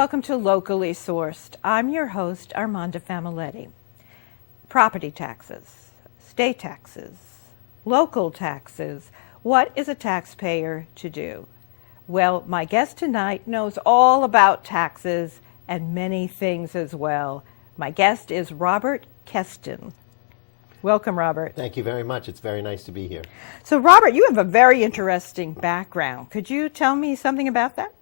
Welcome to Locally Sourced. I'm your host, Armanda Familetti. Property taxes, state taxes, local taxes. What is a taxpayer to do? Well, my guest tonight knows all about taxes and many things as well. My guest is Robert Kesten. Welcome, Robert. Thank you very much. It's very nice to be here. So, Robert, you have a very interesting background. Could you tell me something about that?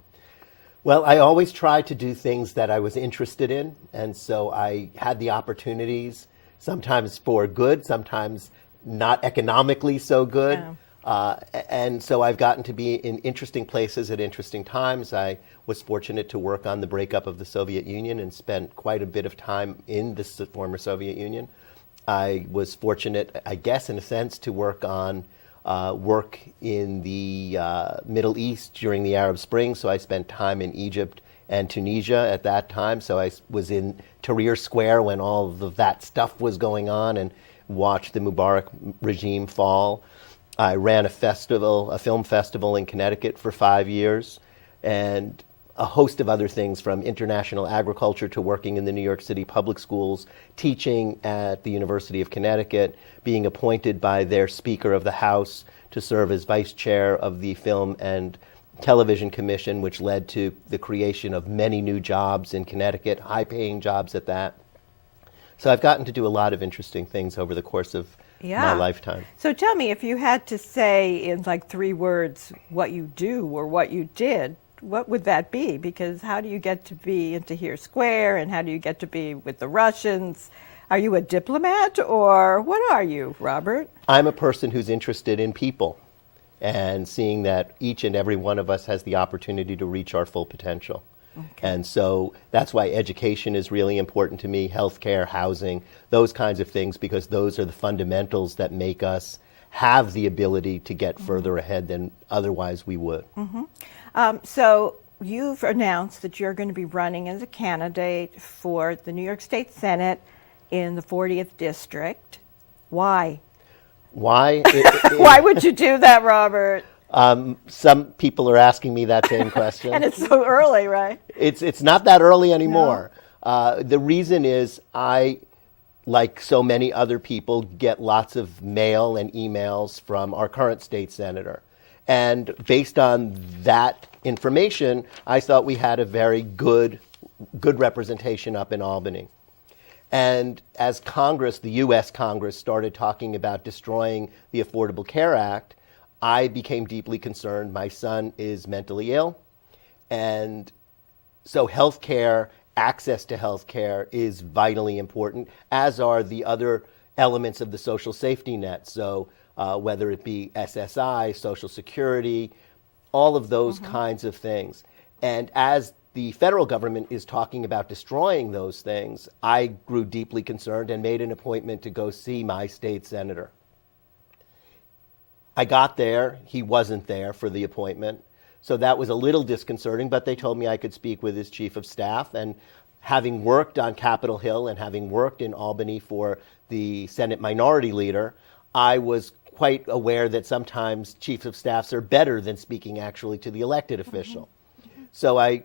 Well, I always tried to do things that I was interested in, and so I had the opportunities, sometimes for good, sometimes not economically so good. And so I've gotten to be in interesting places at interesting times. I was fortunate to work on the breakup of the Soviet Union and spent quite a bit of time in the former Soviet Union. I was fortunate, I guess, in a sense, to work on work in the Middle East during the Arab Spring. So I spent time in Egypt and Tunisia at that time. So I was in Tahrir Square when all of that stuff was going on and watched the Mubarak regime fall. I ran a film festival in Connecticut for 5 years, and a host of other things, from international agriculture to working in the New York City public schools, teaching at the University of Connecticut, being appointed by their Speaker of the House to serve as vice chair of the Film and Television Commission, which led to the creation of many new jobs in Connecticut, high-paying jobs at that. So I've gotten to do a lot of interesting things over the course of my lifetime. So tell me, if you had to say in like 3 words what you do or what you did, what would that be? Because how do you get to be in Tahrir Square, and how do you get to be with the Russians? Are you a diplomat, or what are you, Robert? I'm a person who's interested in people and seeing that each and every one of us has the opportunity to reach our full potential. Okay. And so that's why education is really important to me, healthcare, housing, those kinds of things, because those are the fundamentals that make us have the ability to get further ahead than otherwise we would. So you've announced that you're going to be running as a candidate for the New York State Senate in the 40th District. Why? Why? Why would you do that, Robert? Some people are asking me that same question. And it's so early, right? It's not that early anymore. No. The reason is I, like so many other people, get lots of mail and emails from our current state senator. And based on that information, I thought we had a very good representation up in Albany. And as Congress, the U.S. Congress, started talking about destroying the Affordable Care Act, I became deeply concerned. My son is mentally ill, and so health care, access to health care is vitally important, as are the other elements of the social safety net. So whether it be SSI, Social Security, all of those kinds of things. And as the federal government is talking about destroying those things, I grew deeply concerned and made an appointment to go see my state senator. I got there, he wasn't there for the appointment, so that was a little disconcerting, but they told me I could speak with his chief of staff, and having worked on Capitol Hill and having worked in Albany for the Senate Minority Leader, I was quite aware that sometimes chiefs of staffs are better than speaking actually to the elected official. So I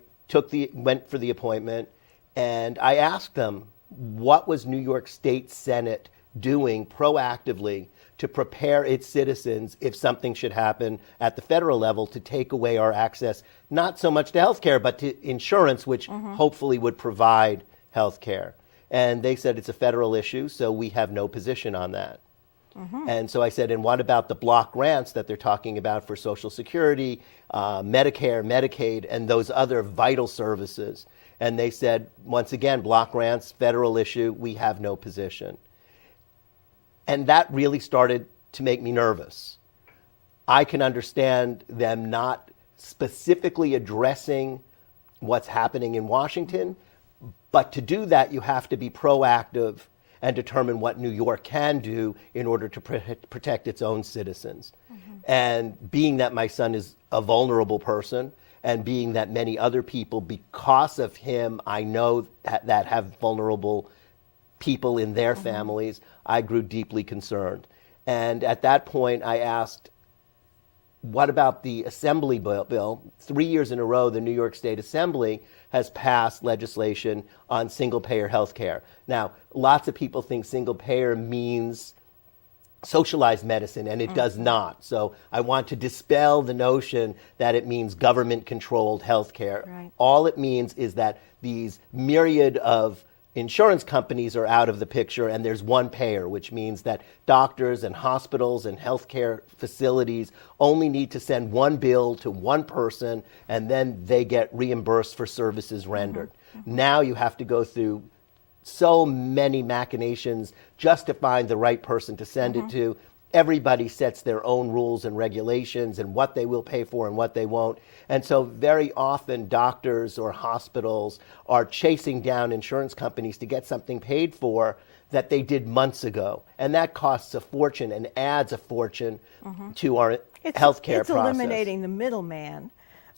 went for the appointment, and I asked them, what was New York State Senate doing proactively to prepare its citizens if something should happen at the federal level to take away our access, not so much to health care, but to insurance, which hopefully would provide health care. And they said it's a federal issue, so we have no position on that. And so I said, and what about the block grants that they're talking about for Social Security, Medicare, Medicaid, and those other vital services? And they said, once again, block grants, federal issue, we have no position. And that really started to make me nervous. I can understand them not specifically addressing what's happening in Washington, but to do that, you have to be proactive and determine what New York can do in order to protect its own citizens. And being that my son is a vulnerable person, and being that many other people, because of him, I know that have vulnerable people in their families, I grew deeply concerned. And at that point, I asked, what about the Assembly bill? 3 years in a row, the New York State Assembly has passed legislation on single-payer health care. Now, lots of people think single-payer means socialized medicine, and it does not. So I want to dispel the notion that it means government-controlled health care. Right. All it means is that these myriad of insurance companies are out of the picture, and there's one payer, which means that doctors and hospitals and healthcare facilities only need to send one bill to one person, and then they get reimbursed for services rendered. Now you have to go through so many machinations just to find the right person to send it to. Everybody sets their own rules and regulations and what they will pay for and what they won't. And so very often doctors or hospitals are chasing down insurance companies to get something paid for that they did months ago. And that costs a fortune and adds a fortune to our healthcare It's process. eliminating the middleman,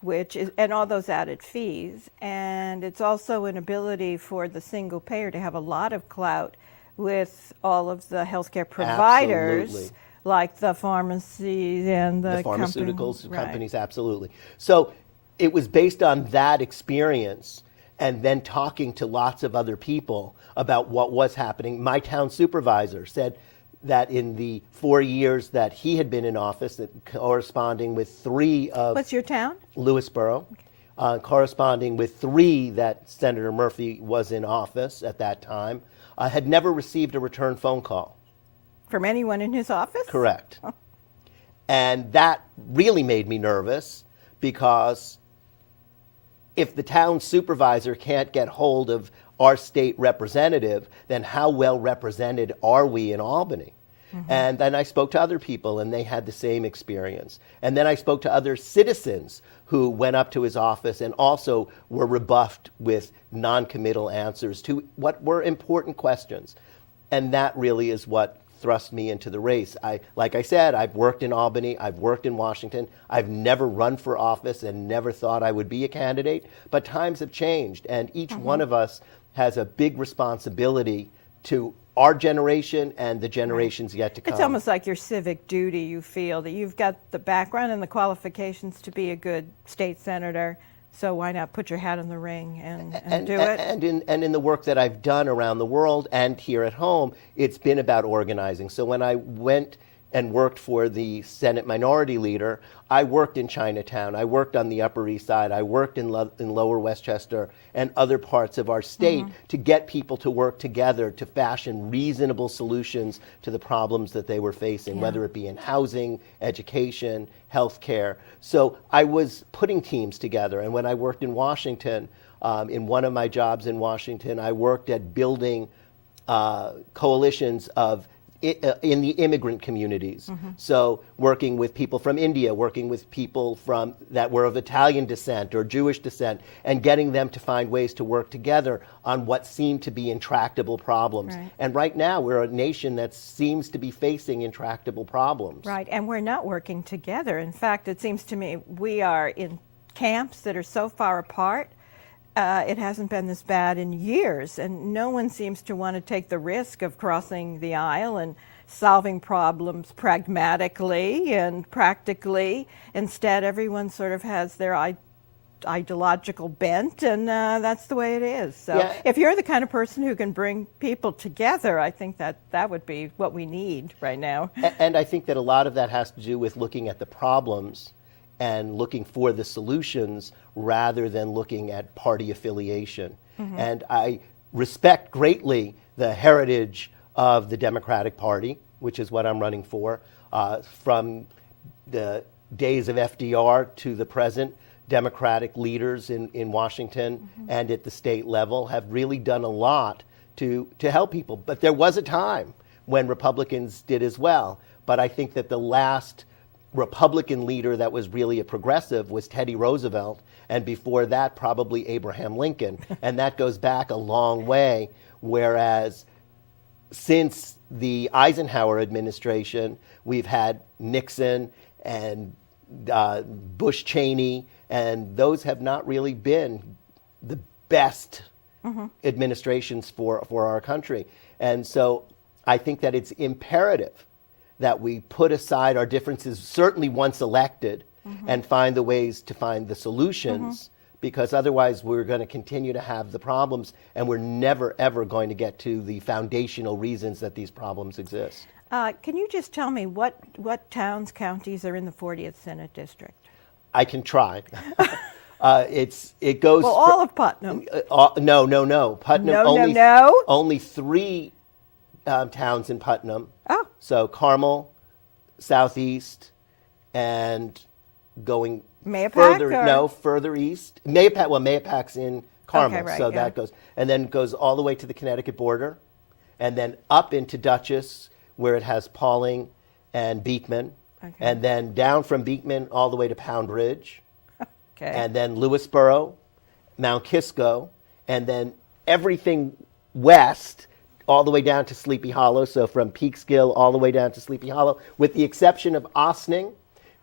which is, and all those added fees. And it's also an ability for the single payer to have a lot of clout with all of the healthcare providers. Absolutely. Like the pharmacies and the pharmaceuticals Right. companies, absolutely. So it was based on that experience and then talking to lots of other people about what was happening. My town supervisor said that in the 4 years that he had been in office, that corresponding with 3 of What's your town? Lewisboro, corresponding with 3 that Senator Murphy was in office at that time, had never received a return phone call. From anyone in his office? Correct. And that really made me nervous, because if the town supervisor can't get hold of our state representative, then how well represented are we in Albany? And then I spoke to other people, and they had the same experience. And then I spoke to other citizens who went up to his office and also were rebuffed with non-committal answers to what were important questions. And that really is what thrust me into the race. Like I said, I've worked in Albany, I've worked in Washington, I've never run for office and never thought I would be a candidate, but times have changed, and each one of us has a big responsibility to our generation and the generations yet to come. It's almost like your civic duty. You feel that you've got the background and the qualifications to be a good state senator, so why not put your hat in the ring and do it? And in the work that I've done around the world and here at home, it's been about organizing. So when I went and worked for the Senate Minority Leader, I worked in Chinatown, I worked on the Upper East Side, I worked in Lower Westchester and other parts of our state to get people to work together to fashion reasonable solutions to the problems that they were facing, whether it be in housing, education, healthcare. So I was putting teams together, and when I worked in Washington, in one of my jobs in Washington, I worked at building coalitions of in the immigrant communities. So working with people from India, working with people that were of Italian descent or Jewish descent, and getting them to find ways to work together on what seemed to be intractable problems. Right. And right now, we're a nation that seems to be facing intractable problems. Right, and we're not working together. In fact, it seems to me we are in camps that are so far apart. It hasn't been this bad in years, and no one seems to want to take the risk of crossing the aisle and solving problems pragmatically and practically. Instead, everyone sort of has their ideological bent, and that's the way it is. So if you're the kind of person who can bring people together, I think that would be what we need right now. And I think that a lot of that has to do with looking at the problems and looking for the solutions rather than looking at party affiliation. And I respect greatly the heritage of the Democratic Party, which is what I'm running for. From the days of FDR to the present, Democratic leaders in Washington and at the state level have really done a lot to help people. But there was a time when Republicans did as well. But I think that the last Republican leader that was really a progressive was Teddy Roosevelt, and before that probably Abraham Lincoln, and that goes back a long way, whereas since the Eisenhower administration we've had Nixon and Bush Cheney, and those have not really been the best administrations for our country. And so I think that it's imperative that we put aside our differences, certainly once elected, and find the ways to find the solutions, because otherwise we're going to continue to have the problems, and we're never, ever going to get to the foundational reasons that these problems exist. Can you just tell me what towns, counties are in the 40th Senate District? I can try. It goes. Well, all of Putnam. No. Putnam only 3 towns in Putnam. Oh. So Carmel, Southeast, and going further east. Mayapac's in Carmel, okay, right, so that goes, and then goes all the way to the Connecticut border, and then up into Dutchess, where it has Pauling and Beekman, and then down from Beekman all the way to Pound Ridge, and then Lewisboro, Mount Kisco, and then everything west all the way down to Sleepy Hollow, so from Peekskill all the way down to Sleepy Hollow, with the exception of Ossining,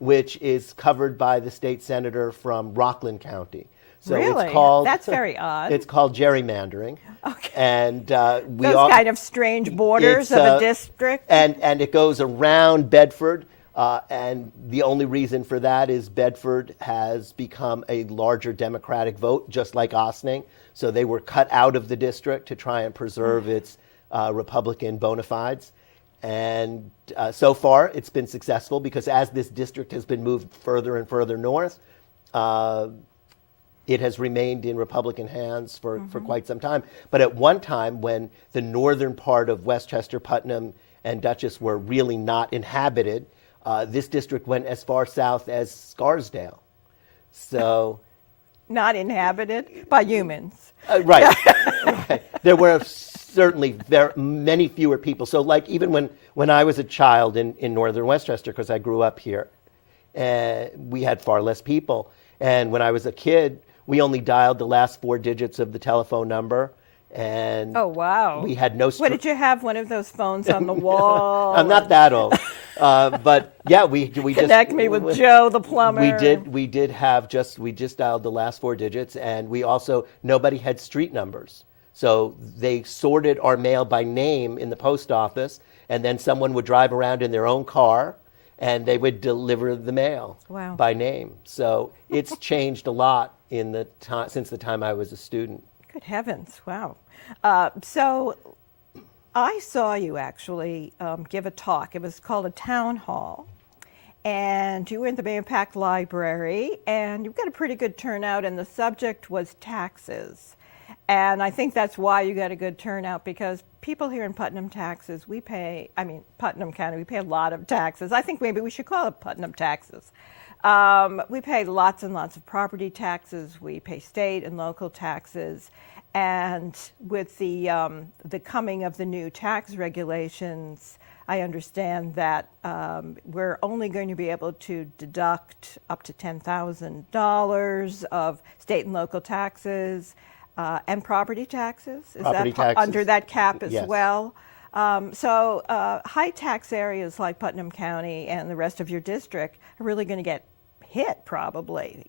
which is covered by the state senator from Rockland County. So really? It's called, that's very odd. It's called gerrymandering. Okay. And those kind of strange borders of a district. And it goes around Bedford, and the only reason for that is Bedford has become a larger Democratic vote, just like Ossining. So they were cut out of the district to try and preserve its Republican bona fides. And so far, it's been successful because as this district has been moved further and further north, it has remained in Republican hands for quite some time. But at one time, when the northern part of Westchester, Putnam, and Dutchess were really not inhabited, this district went as far south as Scarsdale. So, not inhabited by humans. Right. Right. There were certainly many fewer people. So like even when I was a child in northern Westchester, because I grew up here, we had far less people. And when I was a kid, we only dialed the last 4 digits of the telephone number. And oh, wow. We had no... What, did you have one of those phones on the wall? I'm not that old. But yeah, we Connect me with Joe the plumber. We just dialed the last 4 digits, and we also, nobody had street numbers. So they sorted our mail by name in the post office, and then someone would drive around in their own car, and they would deliver the mail by name. So it's changed a lot since the time I was a student. Good heavens, wow. So I saw you actually give a talk. It was called a town hall. And you were in the Mayapack Library, and you've got a pretty good turnout, and the subject was taxes. And I think that's why you got a good turnout, because people here in Putnam Putnam County, we pay a lot of taxes. I think maybe we should call it Putnam taxes. We pay lots and lots of property taxes. We pay state and local taxes. And with the coming of the new tax regulations, I understand that we're only going to be able to deduct up to $10,000 of state and local taxes and property taxes. Is that under that cap as well? So high tax areas like Putnam County and the rest of your district are really going to get hit, probably.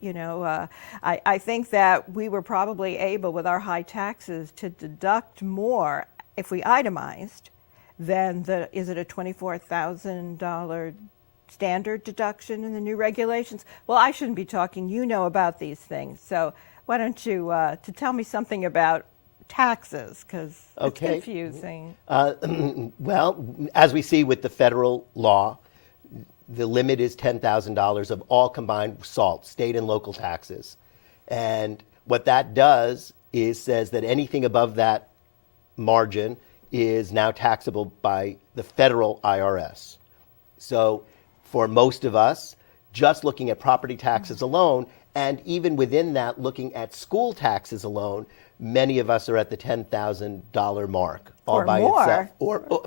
I think that we were probably able, with our high taxes, to deduct more if we itemized than is it a $24,000 standard deduction in the new regulations? Well, I shouldn't be talking. You know about these things. So why don't you to tell me something about taxes, because it's confusing. Well, as we see with the federal law, the limit is $10,000 of all combined SALT, state and local taxes. And what that does is says that anything above that margin is now taxable by the federal IRS. So for most of us, just looking at property taxes alone, and even within that, looking at school taxes alone, many of us are at the $10,000 mark all by itself.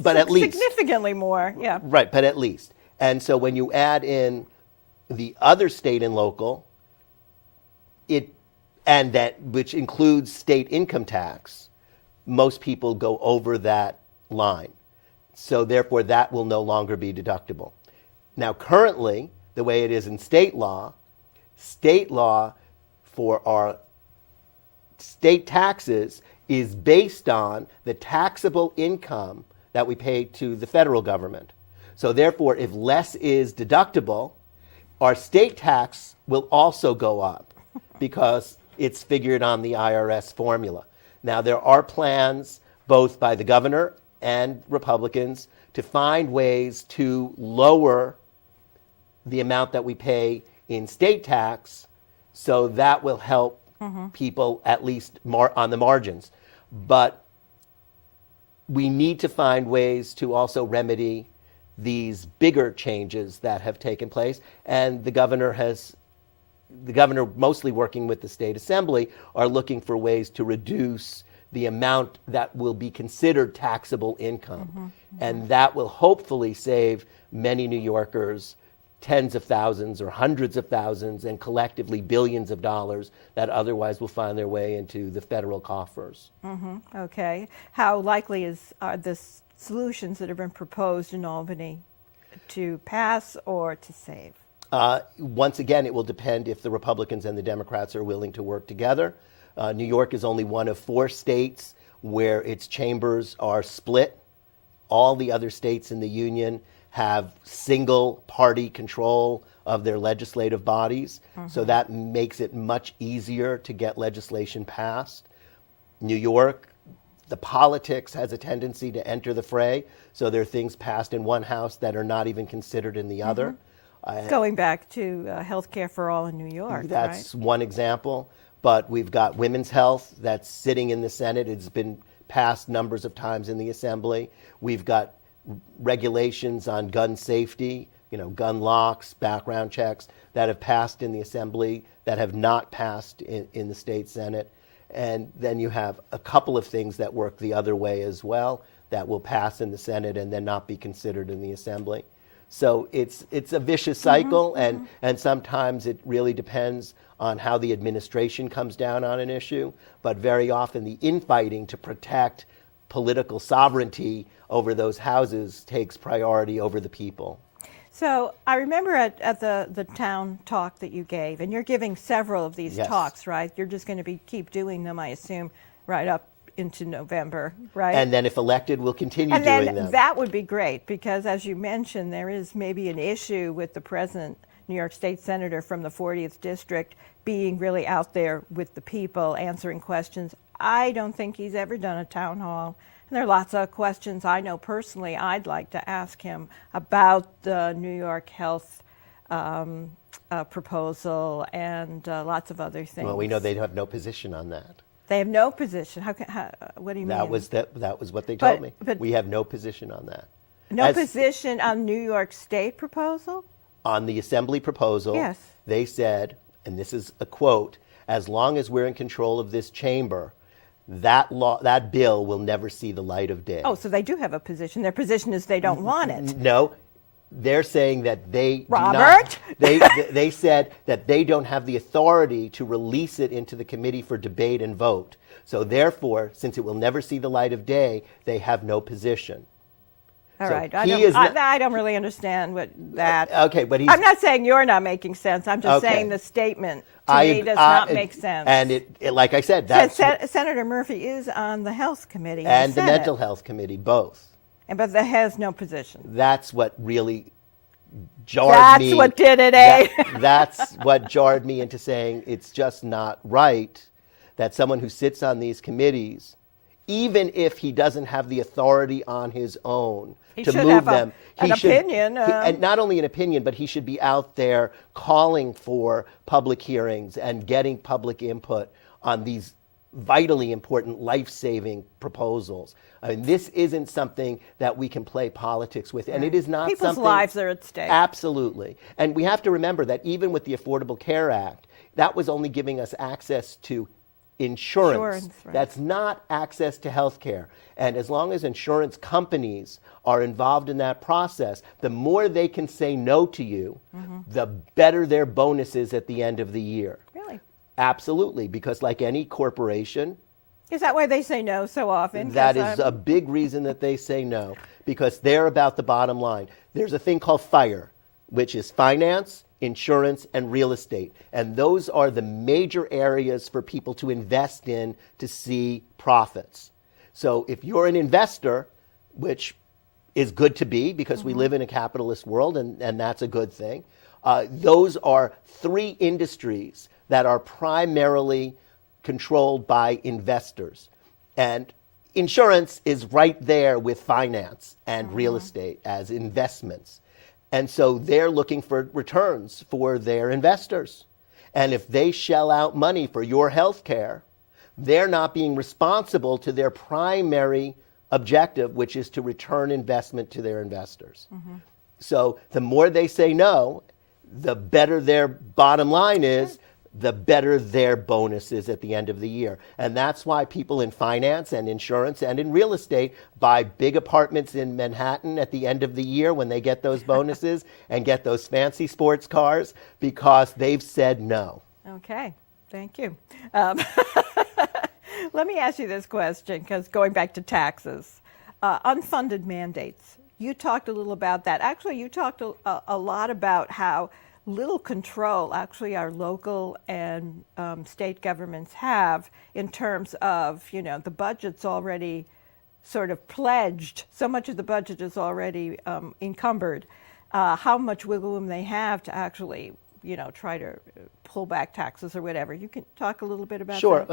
But at least. Significantly more, yeah. Right, but at least. And so when you add in the other state and local, which includes state income tax, most people go over that line. So therefore, that will no longer be deductible. Now, currently, the way it is in state law for our state taxes is based on the taxable income that we pay to the federal government. So therefore, if less is deductible, our state tax will also go up because it's figured on the IRS formula. Now, there are plans both by the governor and Republicans to find ways to lower the amount that we pay in state tax, so that will help people at least on the margins. But we need to find ways to also remedy these bigger changes that have taken place, and the governor, mostly working with the state assembly, are looking for ways to reduce the amount that will be considered taxable income. And that will hopefully save many New Yorkers tens of thousands or hundreds of thousands and collectively billions of dollars that otherwise will find their way into the federal coffers. Okay. How likely are the solutions that have been proposed in Albany to pass or to save? Once again, it will depend if the Republicans and the Democrats are willing to work together. New York is only one of 4 states where its chambers are split. All the other states in the union have single party control of their legislative bodies. So that makes it much easier to get legislation passed. New York, the politics has a tendency to enter the fray. So there are things passed in one house that are not even considered in the other. Going back to health care for all in New York, That's right? one example. But we've got women's health that's sitting in the Senate. It's been passed numbers of times in the Assembly. We've got regulations on gun safety, gun locks, background checks that have passed in the Assembly that have not passed in the state Senate. And then you have a couple of things that work the other way as well that will pass in the Senate and then not be considered in the Assembly. So it's a vicious cycle, and sometimes it really depends on how the administration comes down on an issue. But very often the infighting to protect political sovereignty over those houses takes priority over the people. So I remember at the town talk that you gave, and you're giving several of these talks, right? You're just going to keep doing them, I assume, right up into November, right? And then if elected, we'll continue doing them. And that would be great, because as you mentioned, there is maybe an issue with the present New York State Senator from the 40th District being really out there with the people, answering questions. I don't think he's ever done a town hall. And there are lots of questions I know personally I'd like to ask him about the New York health proposal and lots of other things. Well, we know they have no position on that. They have no position. What do you mean? That was what they told me. But we have no position on that. No position on New York State proposal? On the Assembly proposal, yes. They said, and this is a quote, as long as we're in control of this chamber, that bill will never see the light of day. Oh, so they do have a position. Their position is they don't want it. No, they're saying that they Robert? do not, they said that they don't have the authority to release it into the committee for debate and vote. So therefore, since it will never see the light of day, they have no position. All so right. I don't really understand what that. Okay, but I'm not saying you're not making sense. I'm just saying the statement to me does not make sense. And it like I said, that's Senator Murphy is on the Health Committee and the Mental Health Committee, both. But that has no position. That's what really jarred me. That's what did it, eh? That's what jarred me into saying it's just not right that someone who sits on these committees, even if he doesn't have the authority on his own to move them, he should have an opinion. And not only an opinion, but he should be out there calling for public hearings and getting public input on these vitally important, life-saving proposals. I mean, this isn't something that we can play politics with, and it is not People's something... lives are at stake. Absolutely. And we have to remember that even with the Affordable Care Act, that was only giving us access to insurance. Right. That's not access to health care. And as long as insurance companies are involved in that process, the more they can say no to you, the better their bonus is at the end of the year. Really? Absolutely, because like any corporation... Is that why they say no so often? That is a big reason that they say no, because they're about the bottom line. There's a thing called FIRE, which is finance, insurance, and real estate. And those are the major areas for people to invest in to see profits. So if you're an investor, which is good to be because we live in a capitalist world, and that's a good thing. Those are three industries that are primarily controlled by investors. And insurance is right there with finance and real estate as investments. And so they're looking for returns for their investors. And if they shell out money for your health care, they're not being responsible to their primary objective, which is to return investment to their investors. So the more they say no, the better their bottom line is, the better their bonus is at the end of the year. And that's why people in finance and insurance and in real estate buy big apartments in Manhattan at the end of the year when they get those bonuses and get those fancy sports cars, because they've said no. Okay, thank you. Let me ask you this question, because going back to taxes, unfunded mandates. You talked a little about that. Actually, you talked a lot about how little control actually our local and state governments have in terms of, the budget's already sort of pledged. So much of the budget is already encumbered. How much wiggle room they have to actually, try to pull back taxes or whatever. You can talk a little bit about that? Sure.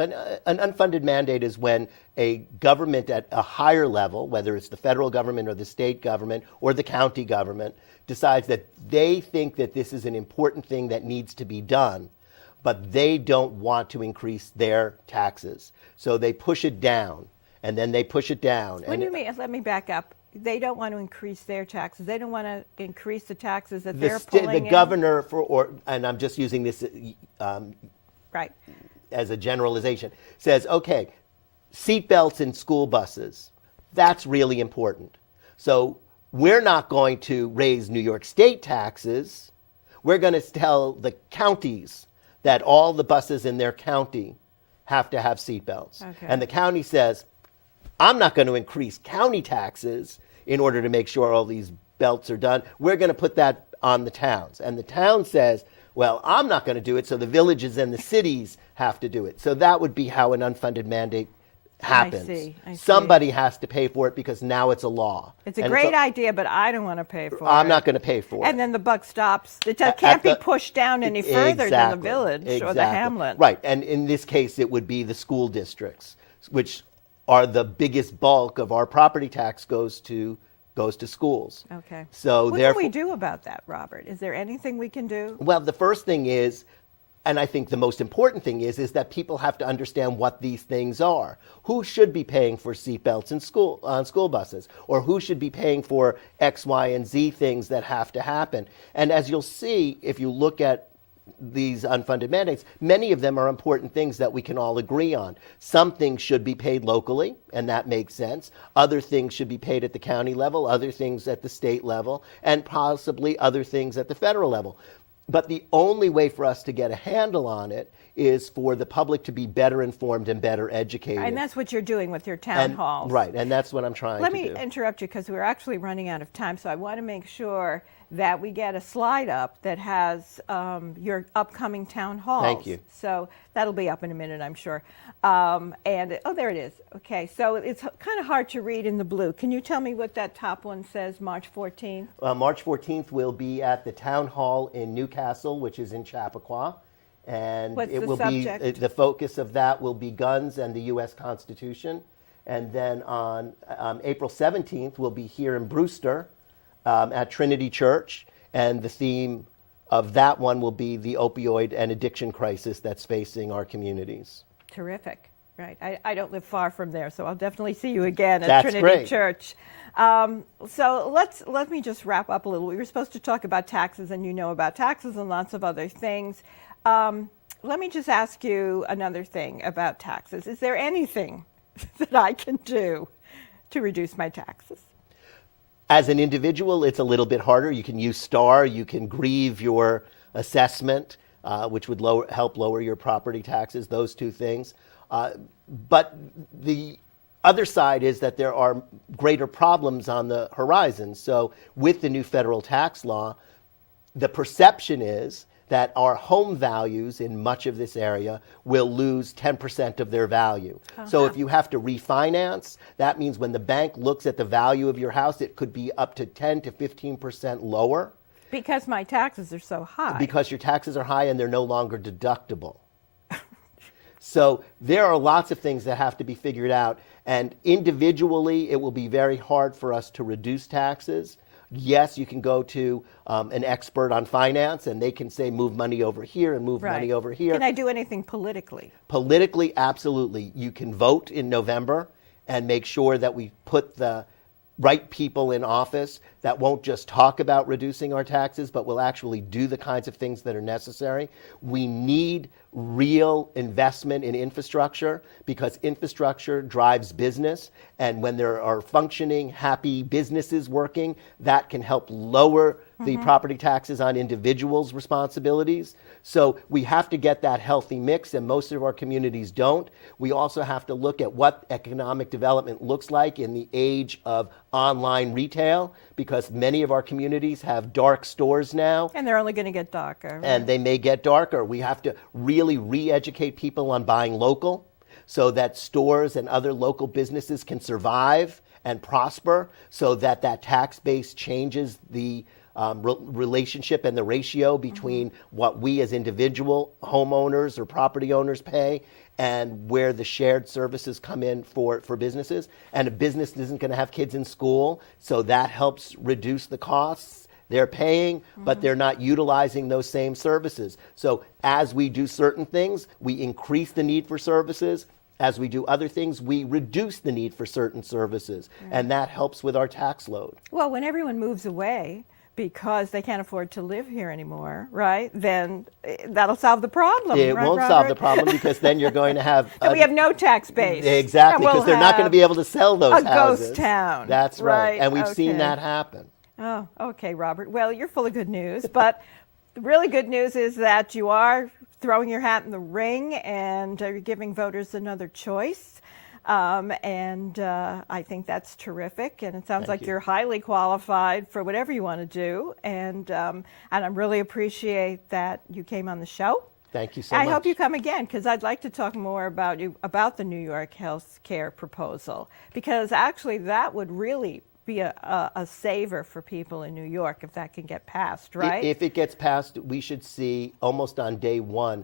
An unfunded mandate is when a government at a higher level, whether it's the federal government or the state government or the county government, decides that they think that this is an important thing that needs to be done, but they don't want to increase their taxes. So they push it down, and then they push it down. What do you mean? Let me back up. They don't want to increase their taxes. They don't want to increase the taxes that they're pulling in. The governor, and I'm just using this right. as a generalization, says, okay, seatbelts in school buses, that's really important. So we're not going to raise New York State taxes. We're going to tell the counties that all the buses in their county have to have seatbelts. Okay. And the county says, I'm not going to increase county taxes in order to make sure all these belts are done. We're going to put that on the towns. And the town says, well, I'm not going to do it, so the villages and the cities have to do it. So that would be how an unfunded mandate happens. I see. Somebody has to pay for it because now it's a law. It's a great idea, but I don't want to pay for it. I'm not going to pay for it. And then the buck stops. It can't be pushed down any further than the village or the hamlet. Right. And in this case, it would be the school districts, which are the biggest bulk of our property tax goes to schools. Okay. So what can we do about that, Robert? Is there anything we can do? Well, the first thing is, and I think the most important thing is that people have to understand what these things are. Who should be paying for seatbelts on school buses? Or who should be paying for X, Y, and Z things that have to happen? And as you'll see, if you look at these unfunded mandates, many of them are important things that we can all agree on. Some things should be paid locally, and that makes sense. Other things should be paid at the county level, other things at the state level, and possibly other things at the federal level. But the only way for us to get a handle on it is for the public to be better informed and better educated. And that's what you're doing with your town halls. Right, and that's what I'm trying to do. Let me interrupt you because we're actually running out of time, so I want to make sure that we get a slide up that has your upcoming town halls. Thank you. So that'll be up in a minute, I'm sure. There it is. Okay, so it's kind of hard to read in the blue. Can you tell me what that top one says, March 14th? March 14th will be at the town hall in Newcastle, which is in Chappaqua. And What's it the will subject? be the focus of that will be guns and the U.S. Constitution. And then on April 17th, we'll be here in Brewster at Trinity Church, and the theme of that one will be the opioid and addiction crisis that's facing our communities. Terrific. Right. I don't live far from there, so I'll definitely see you again at That's Trinity great. Church. So let me just wrap up a little. We were supposed to talk about taxes, and you know about taxes and lots of other things. Let me just ask you another thing about taxes. Is there anything that I can do to reduce my taxes? As an individual, it's a little bit harder. You can use STAR. You can grieve your assessment, which would help lower your property taxes, those two things. But the other side is that there are greater problems on the horizon. So with the new federal tax law, the perception is that our home values in much of this area will lose 10% of their value. So if you have to refinance, that means when the bank looks at the value of your house, it could be up to 10 to 15% lower. Because my taxes are so high. Because your taxes are high and they're no longer deductible. So there are lots of things that have to be figured out. And individually, it will be very hard for us to reduce taxes. Yes, you can go to an expert on finance and they can say move money over here and move money over here. Can I do anything politically? Politically, absolutely. You can vote in November and make sure that we put the right people in office that won't just talk about reducing our taxes, but will actually do the kinds of things that are necessary. We need real investment in infrastructure because infrastructure drives business. And when there are functioning, happy businesses working, that can help lower the property taxes on individuals' responsibilities. So we have to get that healthy mix, and most of our communities don't. We also have to look at what economic development looks like in the age of online retail, because many of our communities have dark stores now. And they're only going to get darker. Right? And they may get darker. We have to really re-educate people on buying local so that stores and other local businesses can survive and prosper, so that that tax base changes the relationship and the ratio between what we as individual homeowners or property owners pay and where the shared services come in for businesses. And a business isn't going to have kids in school, so that helps reduce the costs they're paying, but they're not utilizing those same services. So as we do certain things, we increase the need for services. As we do other things, we reduce the need for certain services, and that helps with our tax load. Well, when everyone moves away because they can't afford to live here anymore, right, then that'll solve the problem. It right, won't Robert? solve the problem because then you're going to have... So we have no tax base. Exactly, because they're not going to be able to sell those houses. A ghost town. That's right. And we've seen Okay. that happen. Oh, okay, Robert. Well, you're full of good news, but the really good news is that you are throwing your hat in the ring and you're giving voters another choice. I think that's terrific, and it sounds Thank like you. you're highly qualified for whatever you want to do, and I really appreciate that you came on the show. Thank you so I much. hope you come again, because I'd like to talk more about the New York health care proposal, because actually that would really be a saver for people in New York if that can get passed, right? If it gets passed, we should see almost on day one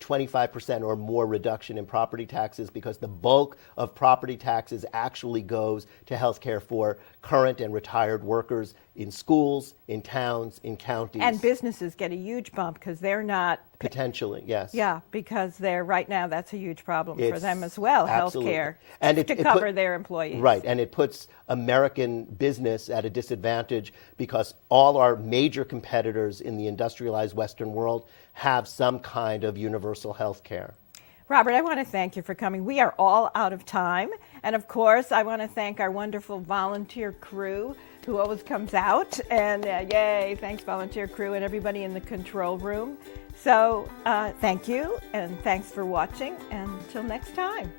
25% or more reduction in property taxes, because the bulk of property taxes actually goes to health care for current and retired workers in schools, in towns, in counties. And businesses get a huge bump because they're not... Potentially, yes. Yeah, because they're right now that's a huge problem for It's- them as well, absolutely. healthcare, And to it cover put- their employees. Right, and it puts American business at a disadvantage because all our major competitors in the industrialized Western world have some kind of universal health care. Robert, I want to thank you for coming. We are all out of time. And of course, I want to thank our wonderful volunteer crew who always comes out. And yay, thanks volunteer crew and everybody in the control room. So thank you, and thanks for watching. And until next time.